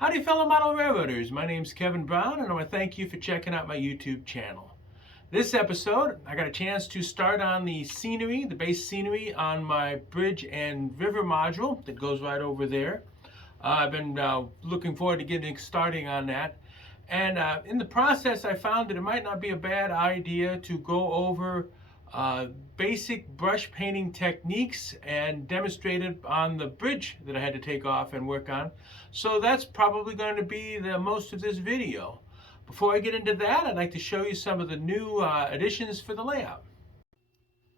Howdy fellow model railroaders, my name's Kevin Brown and I want to thank you for checking out my YouTube channel. This episode, I got a chance to start on the scenery, the base scenery on my bridge and river module that goes right over there. I've been looking forward to getting starting on that. And in the process, I found that it might not be a bad idea to go over basic brush painting techniques and demonstrate it on the bridge that I had to take off and work on. So that's probably going to be the most of this video. Before I get into that, I'd like to show you some of the new additions for the layout.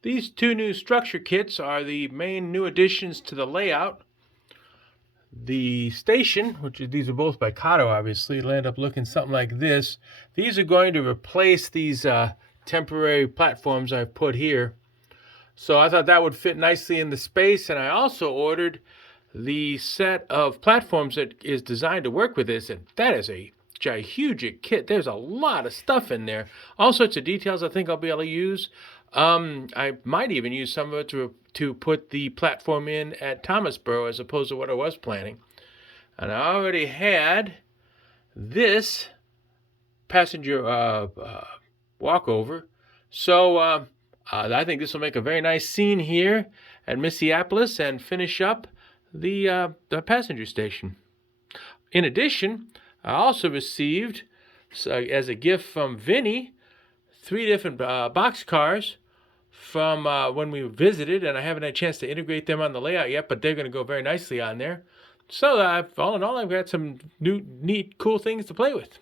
These two new structure kits are the main new additions to the layout. The station, these are both by Kato obviously, will end up looking something like this. These are going to replace these temporary platforms I've put here. So I thought that would fit nicely in the space, and I also ordered the set of platforms that is designed to work with this, and that is a huge kit. There's a lot of stuff in there. All sorts of details I think I'll be able to use. I might even use some of it to put the platform in at Thomasboro as opposed to what I was planning. And I already had this passenger walkover. So I think this will make a very nice scene here at Minneapolis and finish up the passenger station. In addition, I also received, as a gift from Vinny, 3 different box cars from when we visited, and I haven't had a chance to integrate them on the layout yet, but they're going to go very nicely on there. So all in all, I've got some new, neat, cool things to play with.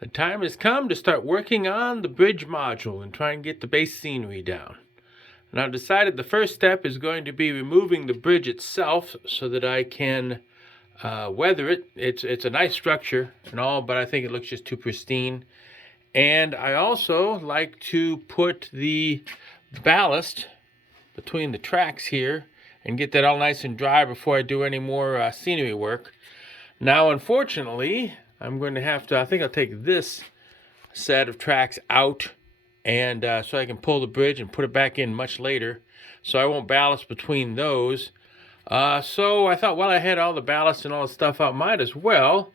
The time has come to start working on the bridge module and try and get the base scenery down. And I've decided the first step is going to be removing the bridge itself so that I can weather it. It's a nice structure and all, but I think it looks just too pristine. And I also like to put the ballast between the tracks here and get that all nice and dry before I do any more scenery work. Now, unfortunately, I'm going to have to, I think I'll take this set of tracks out and so I can pull the bridge and put it back in much later. So I won't ballast between those. So I thought, while I had all the ballast and all the stuff out, might as well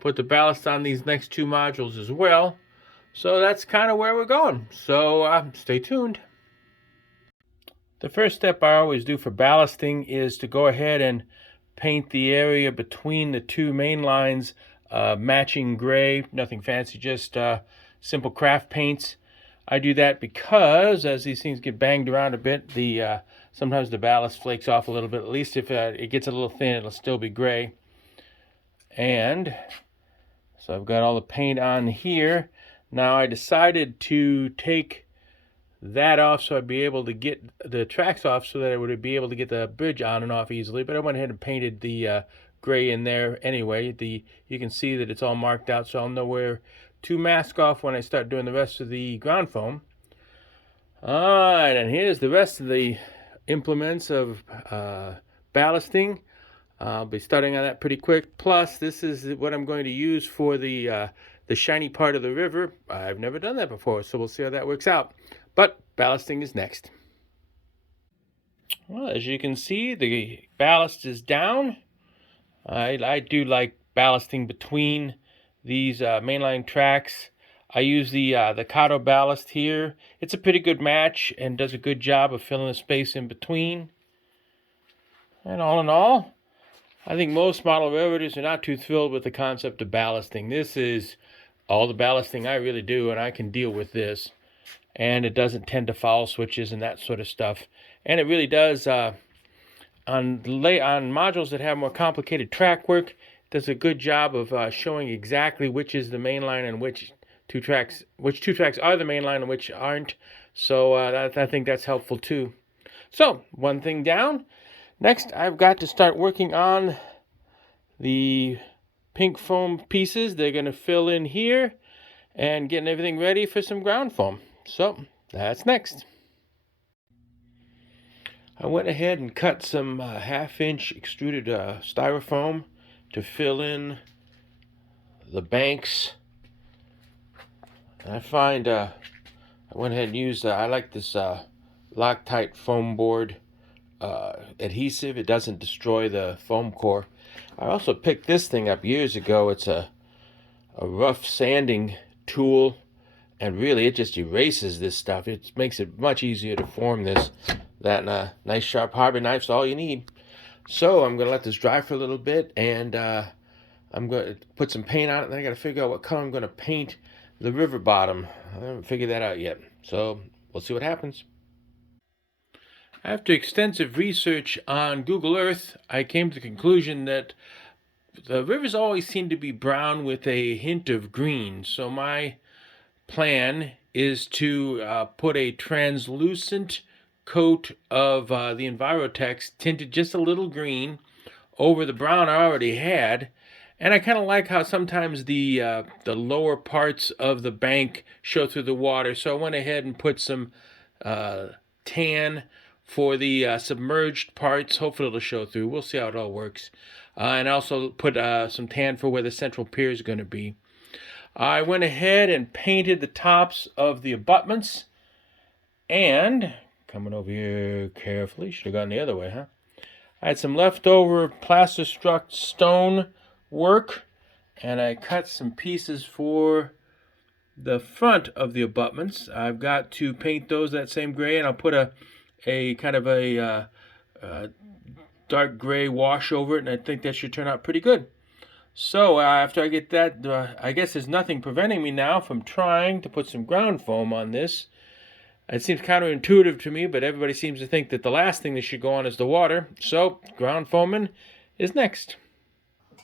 put the ballast on these next 2 modules as well. So that's kind of where we're going. So stay tuned. The first step I always do for ballasting is to go ahead and paint the area between the 2 main lines matching gray. Nothing fancy, just simple craft paints. I do that because as these things get banged around a bit, sometimes the ballast flakes off a little bit. At least if it gets a little thin, it'll still be gray. And so I've got all the paint on here. Now I decided to take that off so I'd be able to get the tracks off so that I would be able to get the bridge on and off easily. But I went ahead and painted the gray in there anyway. You can see that it's all marked out, so I'll know where to mask off when I start doing the rest of the ground foam. Alright, and here's the rest of the implements of ballasting. I'll be starting on that pretty quick. Plus, this is what I'm going to use for the shiny part of the river. I've never done that before, so we'll see how that works out. But ballasting is next. Well, as you can see, the ballast is down. I do like ballasting between these mainline tracks. I use the Kato ballast here. It's a pretty good match and does a good job of filling the space in between. And all in all, I think most model railroaders are not too thrilled with the concept of ballasting. This is all the ballasting I really do, and I can deal with this. And it doesn't tend to foul switches and that sort of stuff. And it really does, on modules that have more complicated track work, it does a good job of showing exactly which is the main line and which two tracks are the main line and which aren't. So I think that's helpful too. So, one thing down. Next, I've got to start working on the pink foam pieces. They're going to fill in here and getting everything ready for some ground foam. So, that's next. I went ahead and cut some 1/2-inch extruded styrofoam to fill in the banks. And I find I went ahead and used, I like this Loctite foam board. adhesive. It doesn't destroy the foam core. I also picked this thing up years ago. It's a rough sanding tool, and really it just erases this stuff. It makes it much easier to form this. That and a nice sharp harbor knife's all you need. So I'm going to let this dry for a little bit, and I'm going to put some paint on it, and then I got to figure out what color I'm going to paint the river bottom. I haven't figured that out yet. So we'll see what happens. After extensive research on Google Earth, I came to the conclusion that the rivers always seem to be brown with a hint of green. So my plan is to put a translucent coat of the Envirotex tinted just a little green over the brown I already had. And I kind of like how sometimes the lower parts of the bank show through the water. So I went ahead and put some tan for the submerged parts. Hopefully it'll show through. We'll see how it all works. And also put some tan for where the central pier is going to be. I went ahead and painted the tops of the abutments. And, coming over here carefully, should have gone the other way, huh? I had some leftover plaster-struck stone work, and I cut some pieces for the front of the abutments. I've got to paint those that same gray, and I'll put a kind of a dark gray wash over it, and I think that should turn out pretty good. So after I get that, I guess there's nothing preventing me now from trying to put some ground foam on this. It seems counterintuitive to me, but everybody seems to think that the last thing that should go on is the water. So ground foaming is next.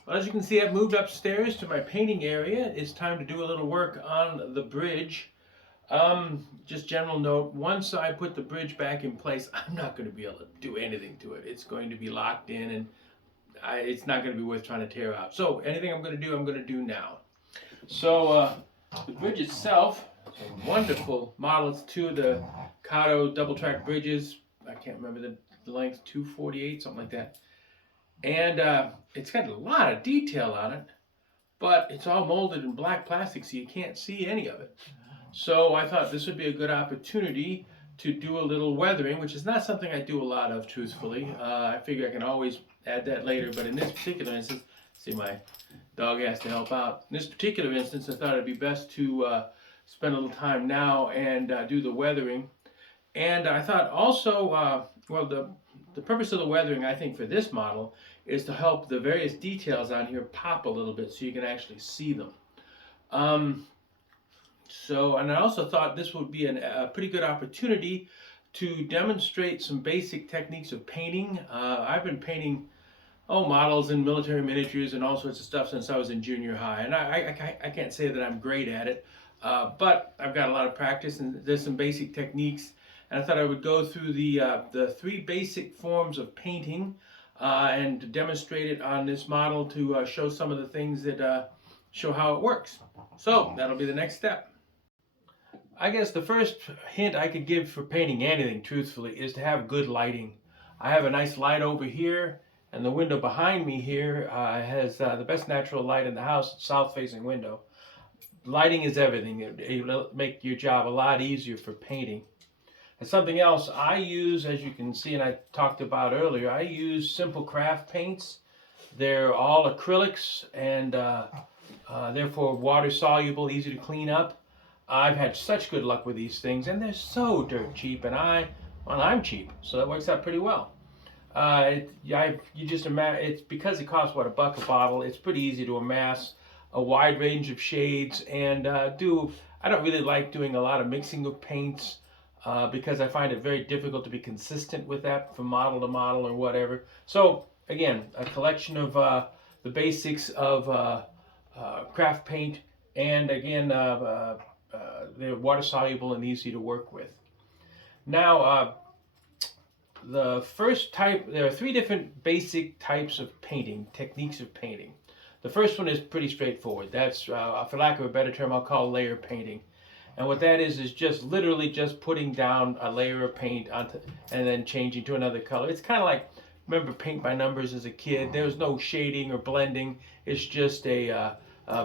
Well, as you can see, I've moved upstairs to my painting area. It's time to do a little work on the bridge. Just general note, once I put the bridge back in place, I'm not going to be able to do anything to it. It's going to be locked in, and it's not going to be worth trying to tear out. So anything I'm going to do now. So the bridge itself, a wonderful model. It's two of the Kato double track bridges. I can't remember the length, 248, something like that. And it's got a lot of detail on it, but it's all molded in black plastic, so you can't see any of it. So I thought this would be a good opportunity to do a little weathering, which is not something I do a lot of, truthfully. I figure I can always add that later, but in this particular instance, see, my dog has to help out. In this particular instance, I thought it'd be best to spend a little time now and do the weathering. And I thought also, well, the purpose of the weathering, I think, for this model is to help the various details on here pop a little bit so you can actually see them. And I also thought this would be a pretty good opportunity to demonstrate some basic techniques of painting. I've been painting models and military miniatures and all sorts of stuff since I was in junior high, and I can't say that I'm great at it, but I've got a lot of practice, and there's some basic techniques, and I thought I would go through the three basic forms of painting and demonstrate it on this model to show some of the things that show how it works. So that'll be the next step. I guess the first hint I could give for painting anything, truthfully, is to have good lighting. I have a nice light over here, and the window behind me here has the best natural light in the house, south-facing window. Lighting is everything. It'll make your job a lot easier for painting. And something else I use, as you can see and I talked about earlier, I use simple craft paints. They're all acrylics and therefore water soluble, easy to clean up. I've had such good luck with these things, and they're so dirt cheap, and I'm cheap, so that works out pretty well. You just it's because it costs what, $1 a bottle. It's pretty easy to amass a wide range of shades, and I don't really like doing a lot of mixing of paints because I find it very difficult to be consistent with that from model to model or whatever. So again, a collection of the basics of craft paint, and again, they're water soluble and easy to work with. Now, the first type, there are three different basic types of painting, techniques of painting. The first one is pretty straightforward. That's, for lack of a better term, I'll call layer painting. And what that is just literally just putting down a layer of paint onto, and then changing to another color. It's kind of like, remember paint by numbers as a kid? There was no shading or blending. It's just a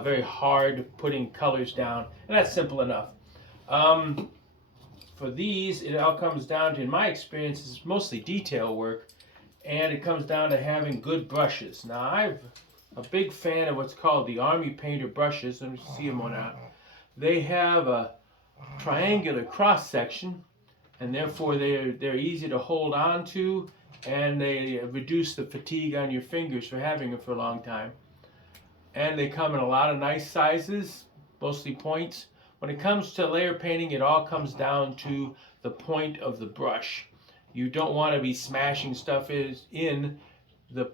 very hard putting colors down, and that's simple enough. for these, it all comes down to, in my experience, it's mostly detail work, and it comes down to having good brushes. Now, I'm a big fan of what's called the Army Painter brushes. Let me see them on out. They have a triangular cross section, and therefore they're easy to hold on to, and they reduce the fatigue on your fingers for having them for a long time. And they come in a lot of nice sizes, mostly points. When it comes to layer painting, it all comes down to the point of the brush. You don't want to be smashing stuff in. The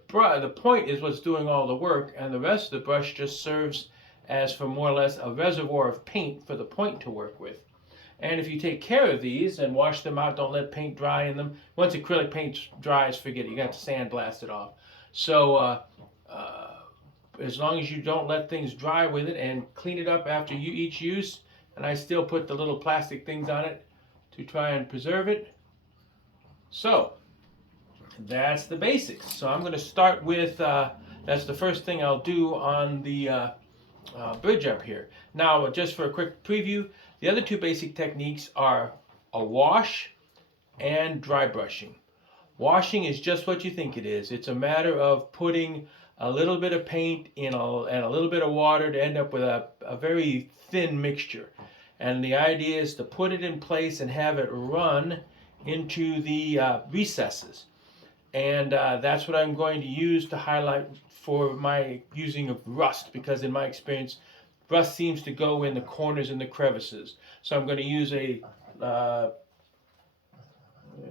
point is what's doing all the work, and the rest of the brush just serves as for more or less a reservoir of paint for the point to work with. And if you take care of these and wash them out, don't let paint dry in them. Once acrylic paint dries, forget it. You got to sandblast it off. So as long as you don't let things dry with it and clean it up after each use, and I still put the little plastic things on it to try and preserve it. So that's the basics. So I'm going to start with, that's the first thing I'll do on the bridge up here. Now, just for a quick preview, the other two basic techniques are a wash and dry brushing. Washing is just what you think it is. It's a matter of putting a little bit of paint in and a little bit of water to end up with a very thin mixture. And the idea is to put it in place and have it run into the recesses. And that's what I'm going to use to highlight for my using of rust, because in my experience, rust seems to go in the corners and the crevices. So I'm going to use a, where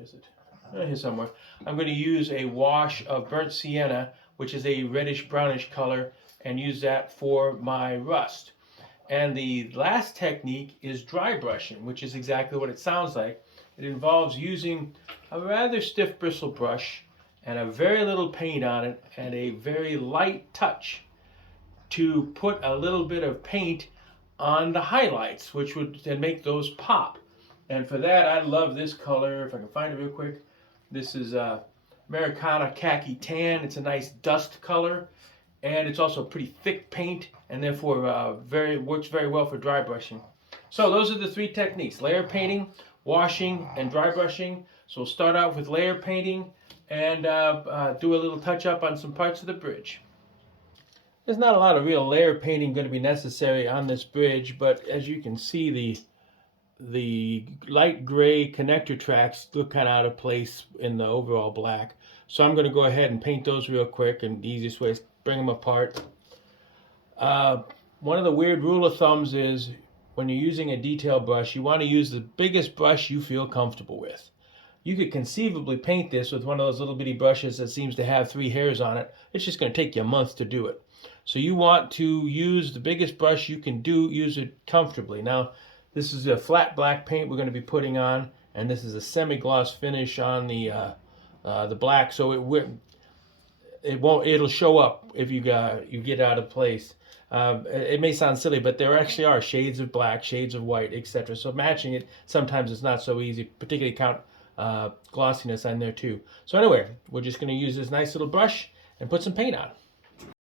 is it? Here somewhere. I'm going to use a wash of burnt sienna, which is a reddish brownish color, and use that for my rust. And the last technique is dry brushing, which is exactly what it sounds like. It involves using a rather stiff bristle brush and a very little paint on it and a very light touch to put a little bit of paint on the highlights, which would then make those pop. And for that, I love this color. If I can find it real quick. This is Americana Khaki Tan. It's a nice dust color, and it's also a pretty thick paint, and therefore works very well for dry brushing. So those are the three techniques: layer painting, washing, and dry brushing. So we'll start out with layer painting and do a little touch up on some parts of the bridge. There's not a lot of real layer painting going to be necessary on this bridge, but as you can see, the light gray connector tracks look kind of out of place in the overall black. So I'm going to go ahead and paint those real quick, and the easiest way is bring them apart. One of the weird rule of thumbs is when you're using a detail brush, you want to use the biggest brush you feel comfortable with. You could conceivably paint this with one of those little bitty brushes that seems to have 3 hairs on it. It's just going to take you a month to do it. So you want to use the biggest brush you can use it comfortably. Now, this is a flat black paint we're going to be putting on, and this is a semi-gloss finish on the black, so it'll show up if you get out of place. It may sound silly, but there actually are shades of black, shades of white, etc. So matching it sometimes is not so easy, particularly count glossiness on there too. So anyway, we're just going to use this nice little brush and put some paint on.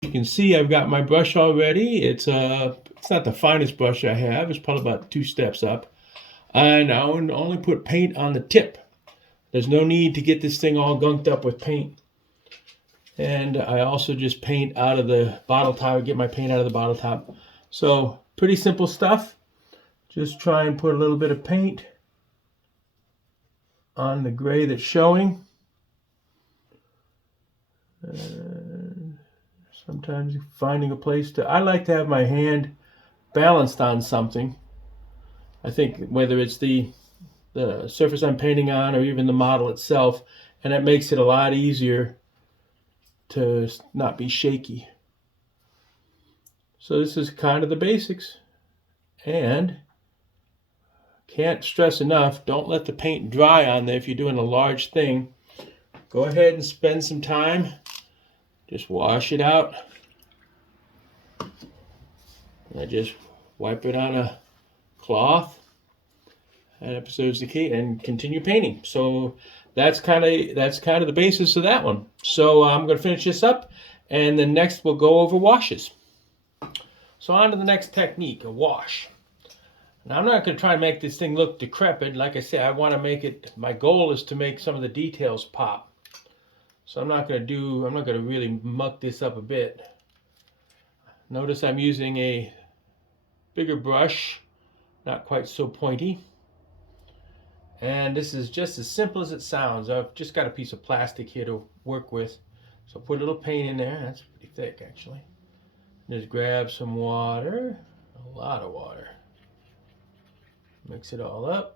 You can see I've got my brush already. It's not the finest brush I have. It's probably about 2 steps up. And I only put paint on the tip. There's no need to get this thing all gunked up with paint. And I also just paint out of the bottle top, get my paint out of the bottle top. So pretty simple stuff. Just try and put a little bit of paint on the gray that's showing. Sometimes finding a place to, I like to have my hand balanced on something. I think whether it's the surface I'm painting on or even the model itself, and that makes it a lot easier to not be shaky. So this is kind of the basics, and can't stress enough, don't let the paint dry on there if you're doing a large thing. Go ahead and spend some time. Just wash it out. And I just wipe it on a cloth, and that preserves the key, and continue painting. So that's kind of the basis of that one. So I'm going to finish this up, and then next we'll go over washes. So on to the next technique, a wash. Now I'm not going to try and make this thing look decrepit. Like I said, I want to make it, my goal is to make some of the details pop. So I'm not going to really muck this up a bit. Notice I'm using a bigger brush, not quite so pointy. And this is just as simple as it sounds. I've just got a piece of plastic here to work with. So put a little paint in there. That's pretty thick actually. Just grab some water, a lot of water. Mix it all up.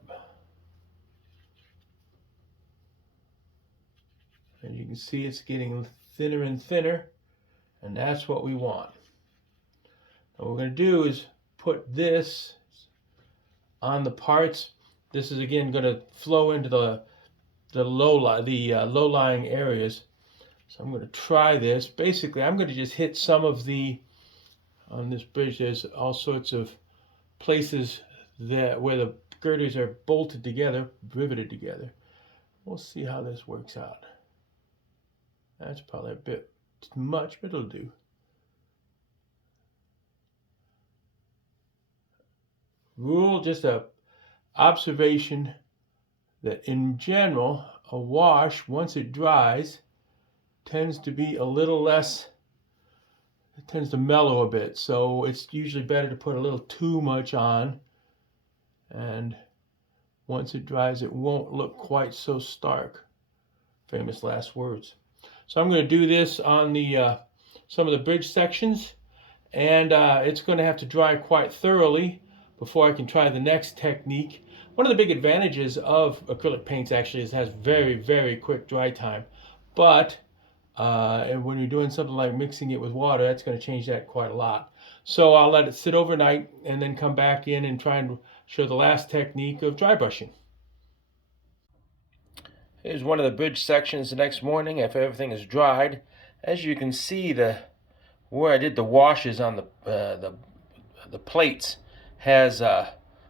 And you can see it's getting thinner and thinner, and that's what we want. Now what we're going to do is put this on the parts. This is again going to flow into the low-lying areas. So I'm going to try this. Basically, I'm going to just hit some of on this bridge, there's all sorts of places where the girders are bolted together, riveted together. We'll see how this works out. That's probably a bit much, but it'll do. Rule, just a observation, that in general, a wash, once it dries, tends to be a little less, it tends to mellow a bit. So it's usually better to put a little too much on, and once it dries, it won't look quite so stark. Famous last words. So I'm going to do this on some of the bridge sections, and it's going to have to dry quite thoroughly before I can try the next technique. One of the big advantages of acrylic paints actually is it has very, very quick dry time. But and when you're doing something like mixing it with water, that's going to change that quite a lot. So I'll let it sit overnight and then come back in and try and show the last technique of dry brushing. Here's one of the bridge sections the next morning after everything is dried. As you can see, where I did the washes on the plates has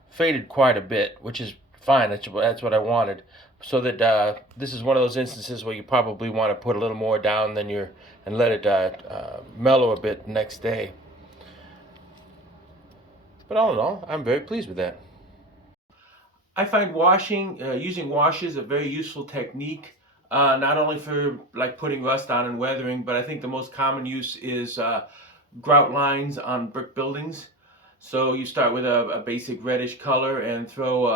faded quite a bit, which is fine. That's what I wanted. So that this is one of those instances where you probably want to put a little more down than and let it mellow a bit next day. But all in all, I'm very pleased with that. I find using washes a very useful technique, not only for like putting rust on and weathering, but I think the most common use is grout lines on brick buildings. So you start with a basic reddish color and throw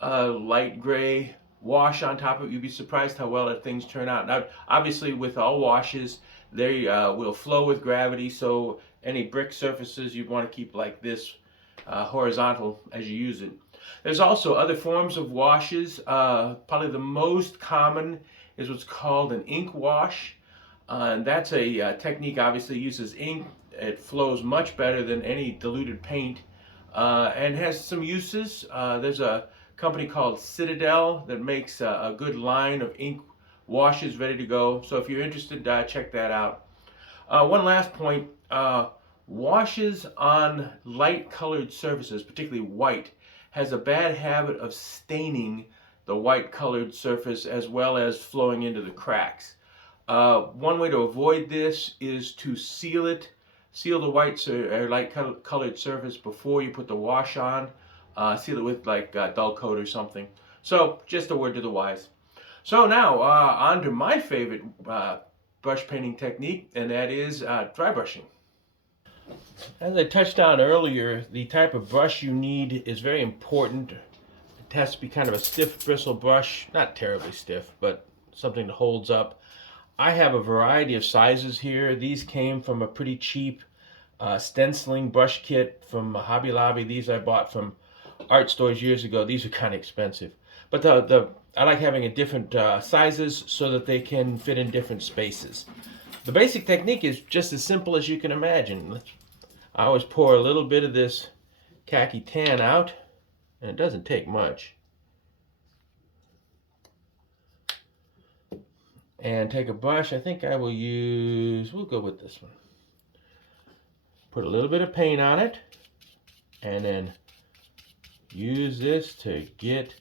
a light gray wash on top of it. You'd be surprised how well things turn out. Now, obviously, with all washes, they will flow with gravity, so any brick surfaces you'd want to keep like this, horizontal as you use it. There's also other forms of washes. Probably the most common is what's called an ink wash. And that's a technique, obviously uses ink. It flows much better than any diluted paint, and has some uses. There's a company called Citadel that makes a good line of ink washes ready to go. So if you're interested, check that out. One last point, washes on light colored surfaces, particularly white, has a bad habit of staining the white colored surface as well as flowing into the cracks. One way to avoid this is to seal the white or light colored surface before you put the wash on. Seal it with like dull coat or something. So just a word to the wise. So now on to my favorite brush painting technique, and that is dry brushing. As I touched on earlier, the type of brush you need is very important. It has to be kind of a stiff bristle brush, not terribly stiff, but something that holds up. I have a variety of sizes here. These came from a pretty cheap stenciling brush kit from Hobby Lobby. These I bought from art stores years ago. These are kind of expensive. But I like having a different sizes so that they can fit in different spaces. The basic technique is just as simple as you can imagine. I always pour a little bit of this khaki tan out, and it doesn't take much. And take a brush. I think I will we'll go with this one. Put a little bit of paint on it, and then use this to get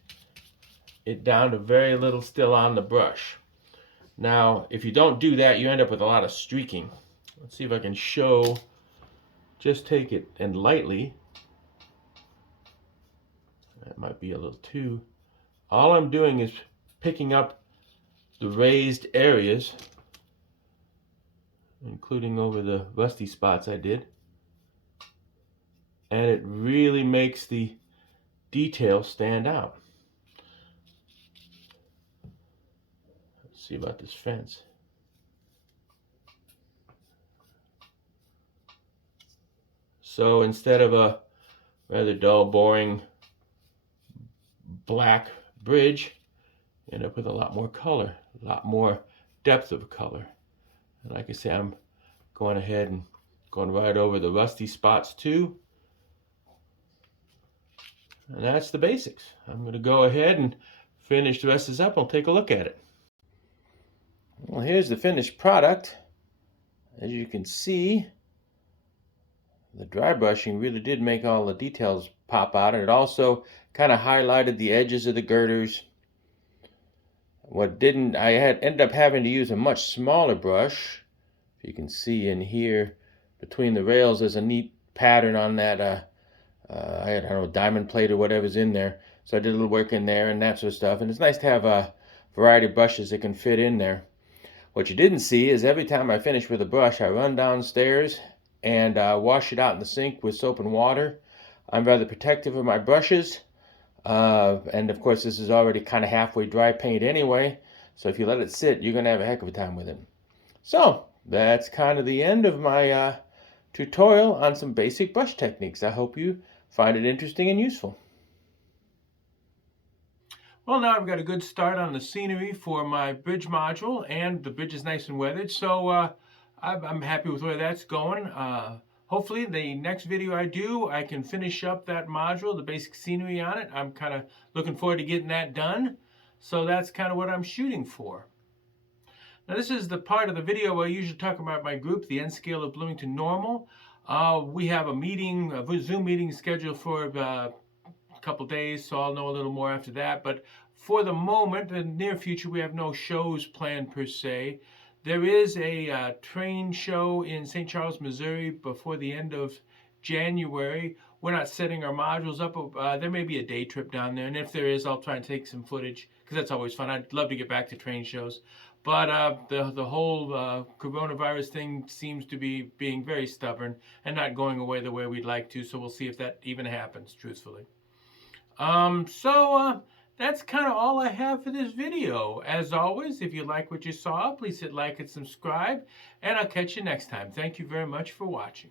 it down to very little still on the brush. Now, if you don't do that, you end up with a lot of streaking. Let's see if I can show. Just take it and lightly That might be a little too. All I'm doing is picking up the raised areas, including over the rusty spots I did. And it really makes the detail stand out. Let's see about this fence. So instead of a rather dull, boring black bridge, you end up with a lot more color, a lot more depth of color. And like I say, I'm going ahead and going right over the rusty spots too. And that's the basics. I'm going to go ahead and finish the rest of this up. I'll take a look at it. Well, here's the finished product. As you can see, the dry brushing really did make all the details pop out, and it also kind of highlighted the edges of the girders. What didn't, I ended up having to use a much smaller brush. You can see in here between the rails there's a neat pattern on that I had, I don't know, diamond plate or whatever's in there. So I did a little work in there and that sort of stuff. And it's nice to have a variety of brushes that can fit in there. What you didn't see is every time I finish with a brush, I run downstairs and wash it out in the sink with soap and water. I'm rather protective of my brushes. And of course, this is already kind of halfway dry paint anyway. So if you let it sit, you're going to have a heck of a time with it. So that's kind of the end of my tutorial on some basic brush techniques. I hope you find it interesting and useful. Well, now I've got a good start on the scenery for my bridge module, and the bridge is nice and weathered, so I'm happy with where that's going. Hopefully the next video I do, I can finish up that module, the basic scenery on it. I'm kind of looking forward to getting that done, so that's kind of what I'm shooting for. Now this is the part of the video where I usually talk about my group, the N Scale of Bloomington Normal. We have a meeting, a Zoom meeting scheduled for a couple days, so I'll know a little more after that. But for the moment, in the near future, we have no shows planned per se. There is a train show in St. Charles, Missouri before the end of January. We're not setting our modules up. There may be a day trip down there, and if there is, I'll try and take some footage because that's always fun. I'd love to get back to train shows. But the whole coronavirus thing seems to be being very stubborn and not going away the way we'd like to, so we'll see if that even happens, truthfully. That's kind of all I have for this video. As always, if you like what you saw, please hit like and subscribe, and I'll catch you next time. Thank you very much for watching.